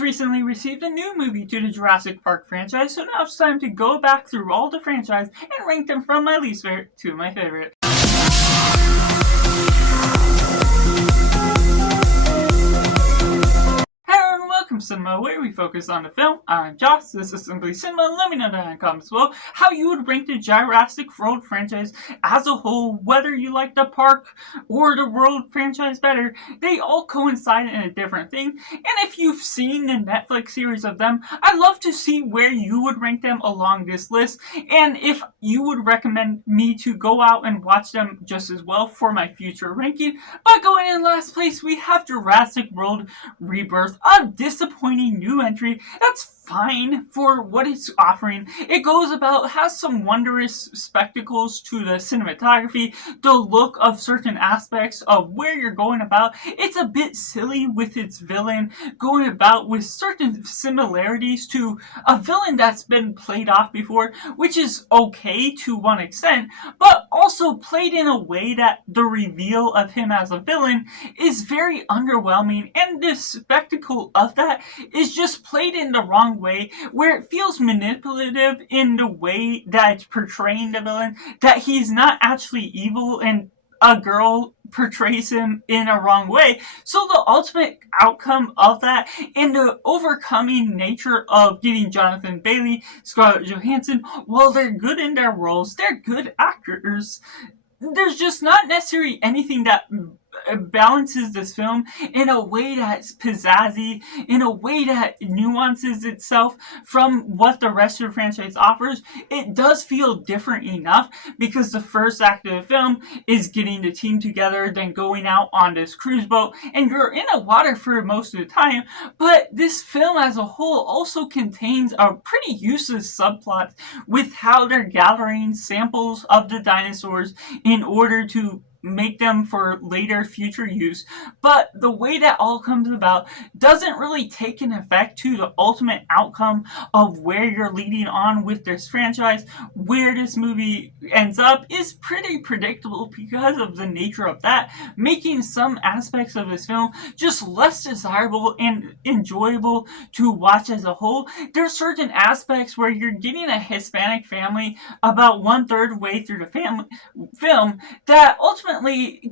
just recently received a new movie to the Jurassic Park franchise, so now it's time to go back through all the franchise and rank them from my least favorite to my favorite. Welcome Cinema, where we focus on the film. I'm Josh, this is Simply Cinema. Let me know down in the comments below how you would rank the Jurassic World franchise as a whole, whether you like the park or the World franchise better. They all coincide in a different thing, and if you've seen the Netflix series of them, I'd love to see where you would rank them along this list, and if you would recommend me to go out and watch them just as well for my future ranking. But going in last place, we have Jurassic World Rebirth, a disappointing new entry. That's fine for what it's offering. It goes about, has some wondrous spectacles to the cinematography, the look of certain aspects of where you're going about. It's a bit silly with its villain, going about with certain similarities to a villain that's been played off before, which is okay to one extent, but also played in a way that the reveal of him as a villain is very underwhelming, and the spectacle of that is just played in the wrong way, where it feels manipulative in the way that it's portraying the villain, that he's not actually evil and a girl portrays him in a wrong way. So the ultimate outcome of that and the overcoming nature of getting Jonathan Bailey, Scarlett Johansson, while they're good in their roles, they're good actors, there's just not necessarily anything that balances this film in a way that's pizzazzy, in a way that nuances itself from what the rest of the franchise offers. It does feel different enough because the first act of the film is getting the team together, then going out on this cruise boat, and you're in the water for most of the time. But this film as a whole also contains a pretty useless subplot with how they're gathering samples of the dinosaurs in order to make them for later future use, but the way that all comes about doesn't really take an effect to the ultimate outcome of where you're leading on with this franchise. Where this movie ends up is pretty predictable because of the nature of that, making some aspects of this film just less desirable and enjoyable to watch as a whole. There's certain aspects where you're getting a Hispanic family about 1/3 way through the film that ultimately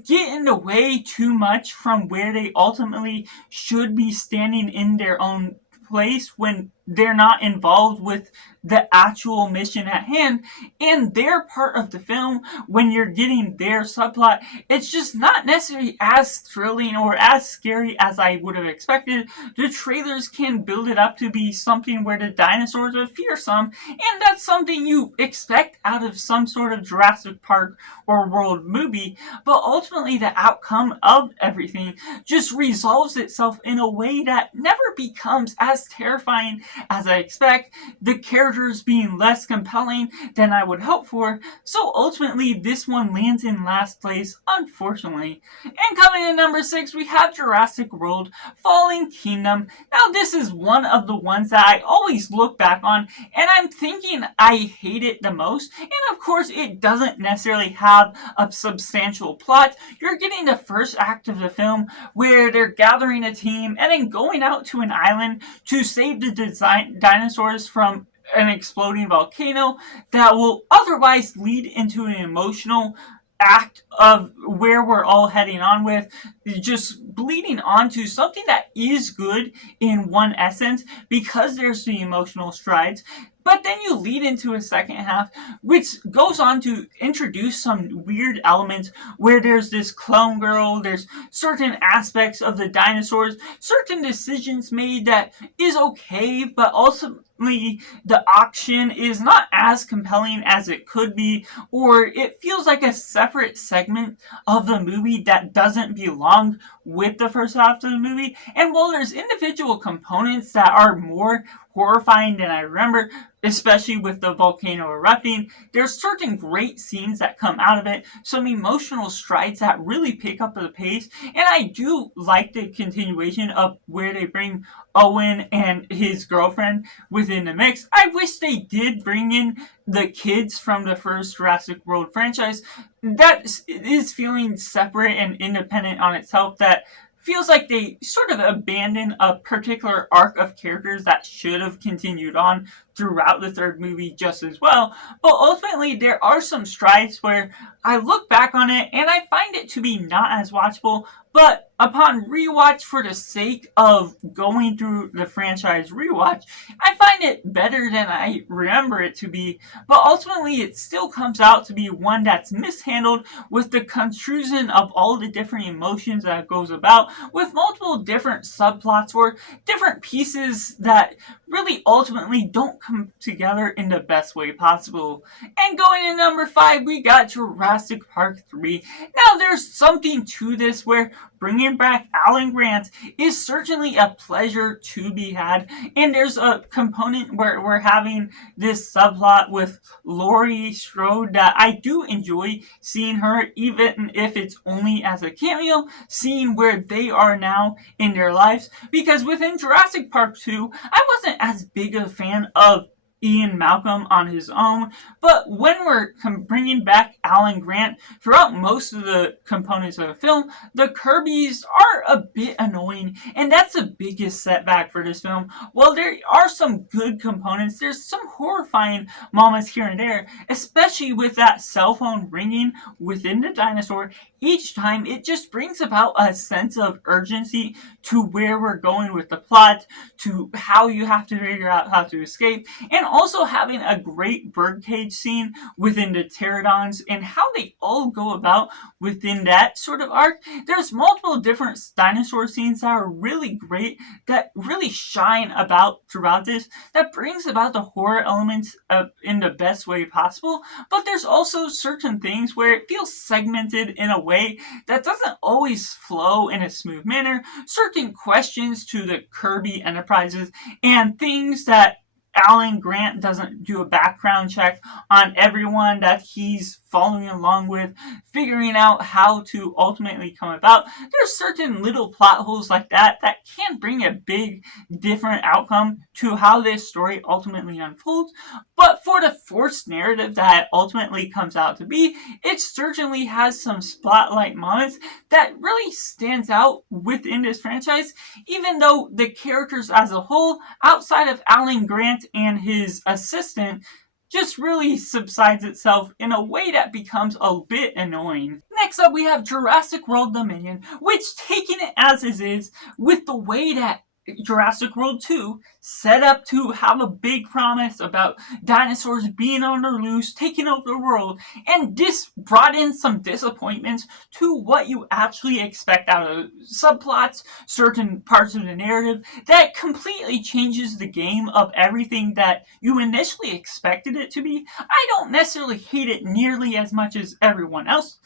get in the way too much from where they ultimately should be standing in their own place when they're not involved with the actual mission at hand, and their part of the film when you're getting their subplot. It's just not necessarily as thrilling or as scary as I would have expected. The trailers can build it up to be something where the dinosaurs are fearsome, and that's something you expect out of some sort of Jurassic Park or World movie, but ultimately the outcome of everything just resolves itself in a way that never becomes as terrifying as I expect, the characters being less compelling than I would hope for. So ultimately this one lands in last place, unfortunately. And coming in number 6, we have Jurassic World Fallen Kingdom. Now this is one of the ones that I always look back on and I'm thinking I hate it the most, and of course it doesn't necessarily have a substantial plot. You're getting the first act of the film where they're gathering a team and then going out to an island to save the dinosaurs from an exploding volcano that will otherwise lead into an emotional act of where we're all heading on with, just bleeding onto something that is good in one essence because there's the emotional strides. But then you lead into a second half, which goes on to introduce some weird elements where there's this clone girl, there's certain aspects of the dinosaurs, certain decisions made that is okay, but also the action is not as compelling as it could be, or it feels like a separate segment of the movie that doesn't belong with the first half of the movie. And while there's individual components that are more horrifying than I remember, especially with the volcano erupting, there's certain great scenes that come out of it, some emotional strides that really pick up the pace, and I do like the continuation of where they bring Owen and his girlfriend within the mix. I wish they did bring in the kids from the first Jurassic World franchise. That is feeling separate and independent on itself, that feels like they sort of abandon a particular arc of characters that should have continued on throughout the third movie just as well. But ultimately, there are some strides where I look back on it and I find it to be not as watchable, but upon rewatch for the sake of going through the franchise rewatch, I find it better than I remember it to be, but ultimately it still comes out to be one that's mishandled with the construction of all the different emotions that it goes about, with multiple different subplots or different pieces that really ultimately don't come together in the best way possible. And going to number 5, we got Jurassic Park 3. Now there's something to this where bringing back Alan Grant is certainly a pleasure to be had, and there's a component where we're having this subplot with Laurie Strode that I do enjoy seeing her, even if it's only as a cameo, seeing where they are now in their lives, because within Jurassic Park 2, I wasn't as big a fan of Ian Malcolm on his own, but when we're bringing back Alan Grant throughout most of the components of the film, the Kirbys are a bit annoying, and that's the biggest setback for this film. While there are some good components, there's some horrifying moments here and there, especially with that cell phone ringing within the dinosaur. Each time, it just brings about a sense of urgency to where we're going with the plot, to how you have to figure out how to escape, and also having a great birdcage scene within the pterodons and how they all go about within that sort of arc. There's multiple different dinosaur scenes that are really great, that really shine about throughout this, that brings about the horror elements in the best way possible, but there's also certain things where it feels segmented in a way that doesn't always flow in a smooth manner, certain questions to the Kirby Enterprises, and things that Alan Grant doesn't do a background check on everyone that he's following along with, figuring out how to ultimately come about. There's certain little plot holes like that that can bring a big different outcome to how this story ultimately unfolds. But for the forced narrative that ultimately comes out to be, it certainly has some spotlight moments that really stands out within this franchise, even though the characters as a whole, outside of Alan Grant and his assistant, just really subsides itself in a way that becomes a bit annoying. Next up, we have Jurassic World Dominion, which, taking it as is, with the way that Jurassic World 2 set up to have a big promise about dinosaurs being on the loose, taking over the world, and this brought in some disappointments to what you actually expect out of subplots, certain parts of the narrative, that completely changes the game of everything that you initially expected it to be. I don't necessarily hate it nearly as much as everyone else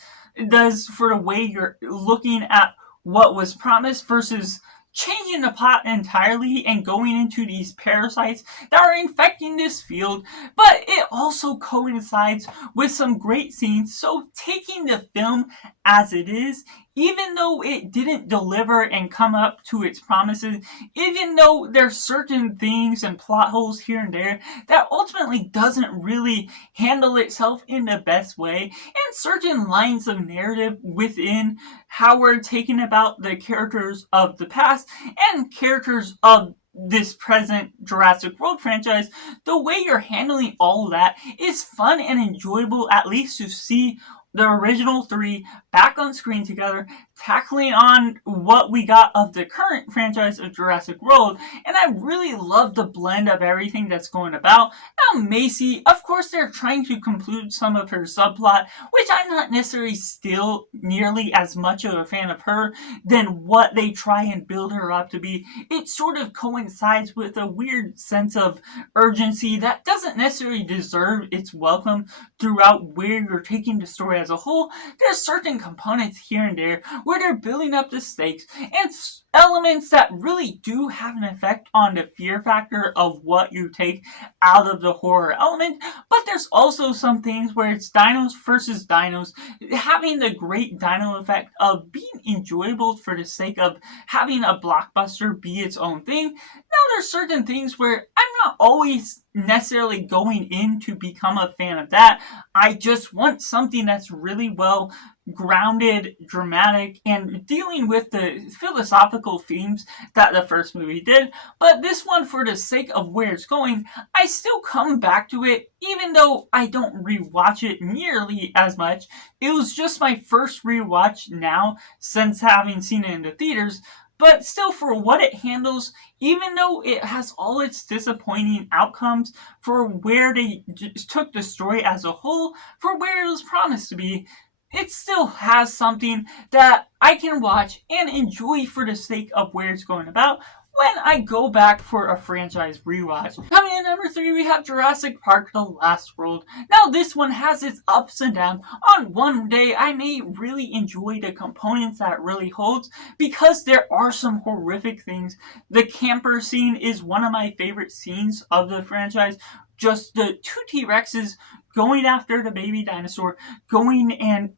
does for the way you're looking at what was promised versus changing the plot entirely and going into these parasites that are infecting this field, but it also coincides with some great scenes. So taking the film as it is, even though it didn't deliver and come up to its promises, even though there's certain things and plot holes here and there that ultimately doesn't really handle itself in the best way, and certain lines of narrative within how we're taking about the characters of the past and characters of this present Jurassic World franchise, the way you're handling all of that is fun and enjoyable, at least to see the original 3 back on screen together, tackling on what we got of the current franchise of Jurassic World, and I really love the blend of everything that's going about. Now Macy, of course they're trying to conclude some of her subplot, which I'm not necessarily still nearly as much of a fan of her than what they try and build her up to be. It sort of coincides with a weird sense of urgency that doesn't necessarily deserve its welcome throughout where you're taking the story as a whole. There's certain components here and there where they're building up the stakes and elements that really do have an effect on the fear factor of what you take out of the horror element, but there's also some things where it's dinos versus dinos, having the great dino effect of being enjoyable for the sake of having a blockbuster be its own thing. Now there's certain things where I'm not always necessarily going in to become a fan of that. I just want something that's really well grounded, dramatic, and dealing with the philosophical themes that the first movie did. But this one, for the sake of where it's going, I still come back to it, even though I don't rewatch it nearly as much. It was just my first rewatch now since having seen it in the theaters. But still, for what it handles, even though it has all its disappointing outcomes for where they took the story as a whole, for where it was promised to be, it still has something that I can watch and enjoy for the sake of where it's going about when I go back for a franchise rewatch. Coming in number 3, we have Jurassic Park: The Last World. Now, this one has its ups and downs. On one day, I may really enjoy the components that it really holds because there are some horrific things. The camper scene is one of my favorite scenes of the franchise. Just the two T-Rexes going after the baby dinosaur, going and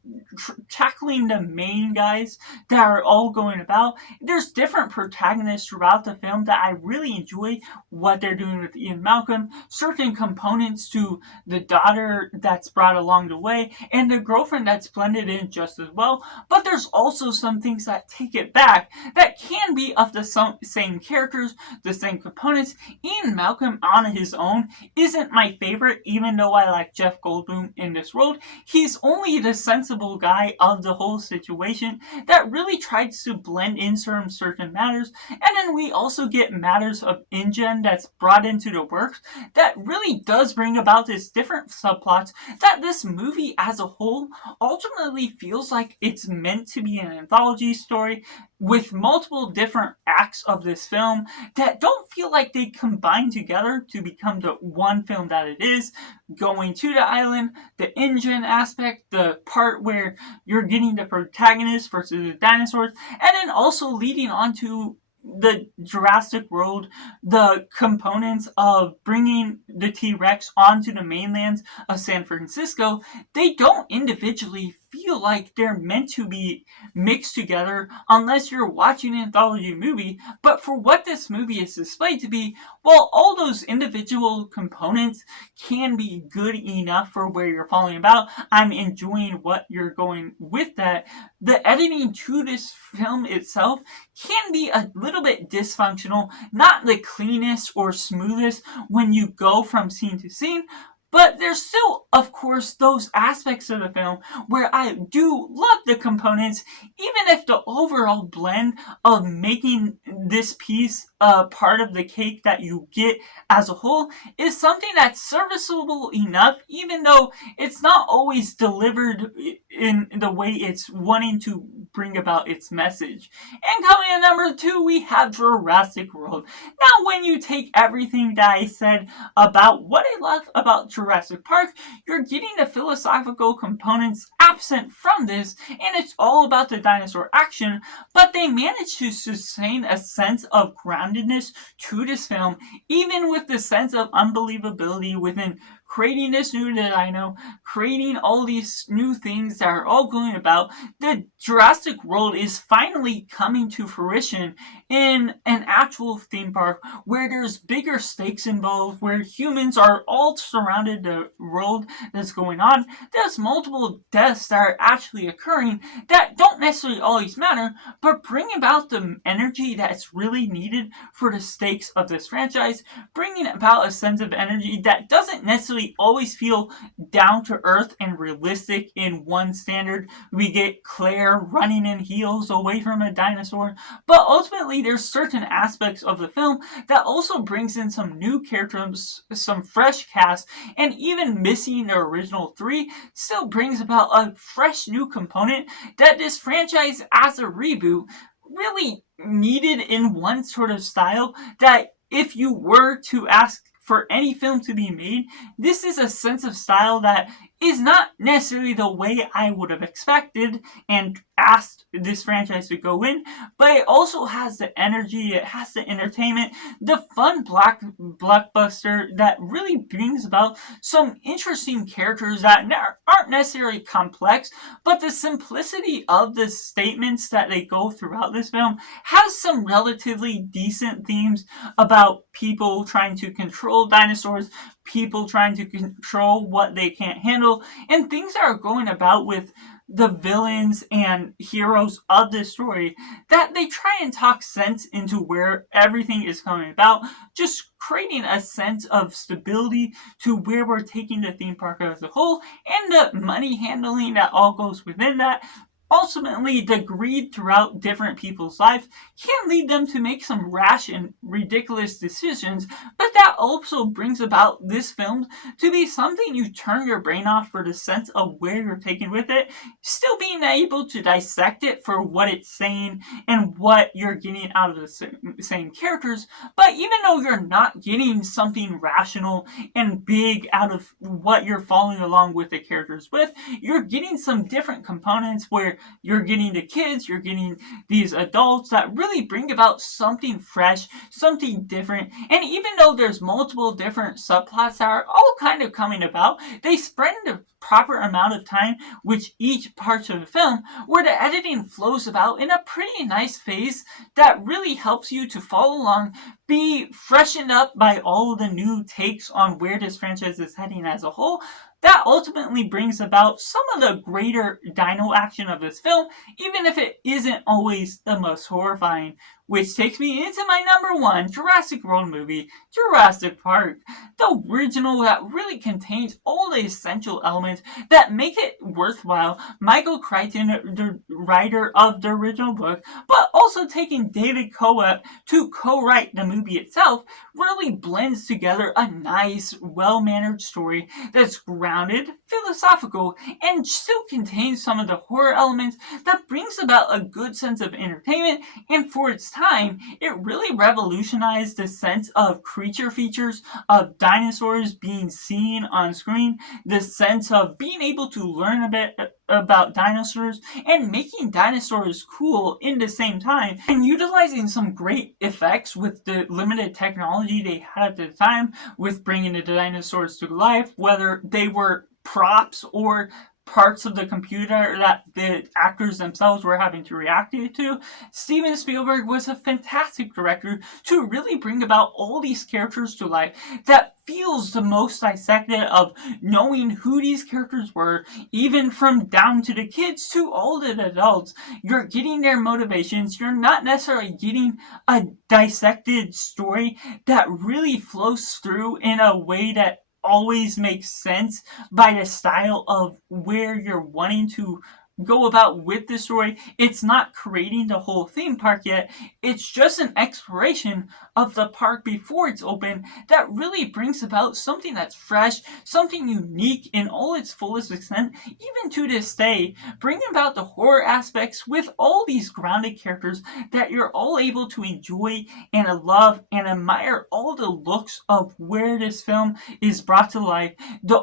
tackling the main guys that are all going about. There's different protagonists throughout the film that I really enjoy what they're doing with Ian Malcolm, certain components to the daughter that's brought along the way, and the girlfriend that's blended in just as well. But there's also some things that take it back that can be of the same characters, the same components. Ian Malcolm on his own isn't my favorite, even though I like Jeff Goldblum in this world. He's only the sensible guy of the whole situation that really tries to blend in certain matters. And then we also get matters of InGen that's brought into the works that really does bring about this different subplots that this movie as a whole ultimately feels like it's meant to be an anthology story with multiple different acts of this film that don't feel like they combine together to become the one film that it is. Going to the island, the InGen aspect, the part where you're getting the protagonist versus the dinosaurs, and then also leading on to the Jurassic World, the components of bringing the T-Rex onto the mainlands of San Francisco. They don't individually feel like they're meant to be mixed together unless you're watching an anthology movie. But for what this movie is displayed to be, well, all those individual components can be good enough for where you're falling about. I'm enjoying what you're going with that. The editing to this film itself can be a little bit dysfunctional, not the cleanest or smoothest when you go from scene to scene. But there's still, of course, those aspects of the film where I do love the components, even if the overall blend of making this piece a part of the cake that you get as a whole is something that's serviceable enough, even though it's not always delivered in the way it's wanting to bring about its message. And coming in number 2, we have Jurassic World. Now, when you take everything that I said about what I love about Jurassic Park, you're getting the philosophical components absent from this, and it's all about the dinosaur action, but they managed to sustain a sense of groundedness to this film, even with the sense of unbelievability within creating this new dino, creating all these new things that are all going about. The Jurassic World is finally coming to fruition in an actual theme park where there's bigger stakes involved, where humans are all surrounded the world that's going on. There's multiple deaths that are actually occurring that don't necessarily always matter, but bring about the energy that's really needed for the stakes of this franchise, bringing about a sense of energy that doesn't necessarily always feel down to earth and realistic in one standard. We get Claire running in heels away from a dinosaur, but ultimately there's certain aspects of the film that also brings in some new characters, some fresh cast, and even missing the original 3 still brings about a fresh new component that this franchise as a reboot really needed in one sort of style that if you were to ask for any film to be made, this is a sense of style that is not necessarily the way I would have expected and asked this franchise to go in, but it also has the energy, it has the entertainment, the fun blockbuster that really brings about some interesting characters that aren't necessarily complex, but the simplicity of the statements that they go throughout this film has some relatively decent themes about people trying to control dinosaurs, people trying to control what they can't handle, and things that are going about with the villains and heroes of this story, that they try and talk sense into where everything is coming about, just creating a sense of stability to where we're taking the theme park as a whole, and the money handling that all goes within that. Ultimately, the greed throughout different people's lives can lead them to make some rash and ridiculous decisions, but that also brings about this film to be something you turn your brain off for the sense of where you're taking with it, still being able to dissect it for what it's saying and what you're getting out of the same characters. But even though you're not getting something rational and big out of what you're following along with the characters with, you're getting some different components where you're getting the kids, you're getting these adults that really bring about something fresh, something different. And even though there's multiple different subplots that are all kind of coming about, they spread the proper amount of time with each part of the film, where the editing flows about in a pretty nice phase that really helps you to follow along, be freshened up by all the new takes on where this franchise is heading as a whole. That ultimately brings about some of the greater dino action of this film, even if it isn't always the most horrifying. Which takes me into my number one Jurassic World movie, Jurassic Park. The original that really contains all the essential elements that make it worthwhile. Michael Crichton, the writer of the original book, but also taking David Coep to co-write the movie itself, really blends together a nice, well-mannered story that's grounded, philosophical, and still contains some of the horror elements that brings about a good sense of entertainment. And for its time, it really revolutionized the sense of creature features, of dinosaurs being seen on screen, the sense of being able to learn a bit about dinosaurs and making dinosaurs cool in the same time, and utilizing some great effects with the limited technology they had at the time with bringing the dinosaurs to life, whether they were props or parts of the computer that the actors themselves were having to react to. Steven Spielberg was a fantastic director to really bring about all these characters to life that feels the most dissected, of knowing who these characters were, even from down to the kids to all the adults. You're getting their motivations. You're not necessarily getting a dissected story that really flows through in a way that always makes sense by the style of where you're wanting to go about with the story. It's not creating the whole theme park yet. It's just an exploration of the park before it's open that really brings about something that's fresh, something unique in all its fullest extent, even to this day, bringing about the horror aspects with all these grounded characters that you're all able to enjoy and love and admire all the looks of where this film is brought to life,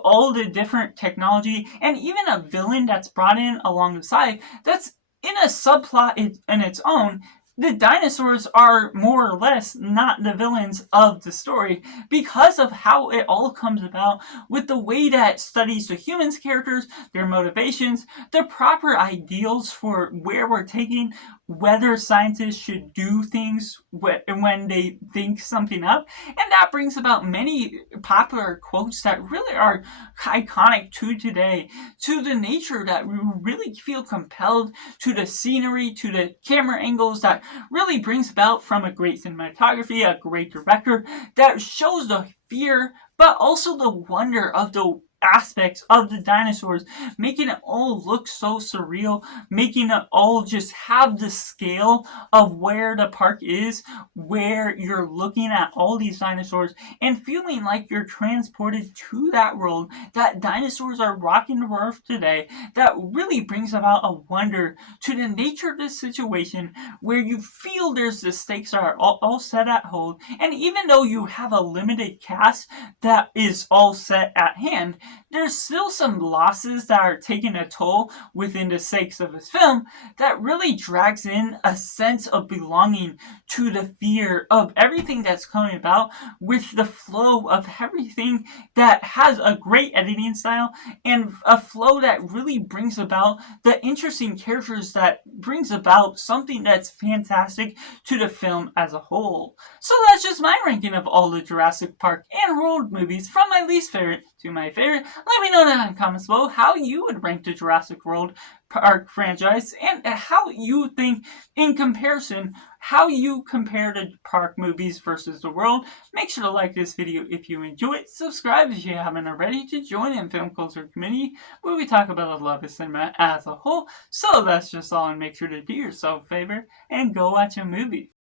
all the different technology, and even a villain that's brought in along the side that's in a subplot in its own. The dinosaurs are more or less not the villains of the story because of how it all comes about with the way that it studies the humans' characters, their motivations, the proper ideals for where we're taking, whether scientists should do things when they think something up. And that brings about many popular quotes that really are iconic to today, to the nature that we really feel compelled, to the scenery, to the camera angles that really brings about from a great cinematography, a great director that shows the fear but also the wonder of the aspects of the dinosaurs, making it all look so surreal, making it all just have the scale of where the park is, where you're looking at all these dinosaurs and feeling like you're transported to that world, that dinosaurs are rocking the earth today. That really brings about a wonder to the nature of this situation where you feel there's the stakes are all set at hold, and even though you have a limited cast that is all set at hand, there's still some losses that are taking a toll within the sakes of his film that really drags in a sense of belonging to the fear of everything that's coming about with the flow of everything that has a great editing style and a flow that really brings about the interesting characters that brings about something that's fantastic to the film as a whole. So that's just my ranking of all the Jurassic Park and World movies from my least favorite to my favorite. Let me know down in the comments below how you would rank the Jurassic World Park franchise and how you think in comparison how you compare the park movies versus the world. Make sure to like this video if you enjoy it, subscribe if you haven't already to join in film culture community where we talk about the love of cinema as a whole. So that's just all, and make sure to do yourself a favor and go watch a movie.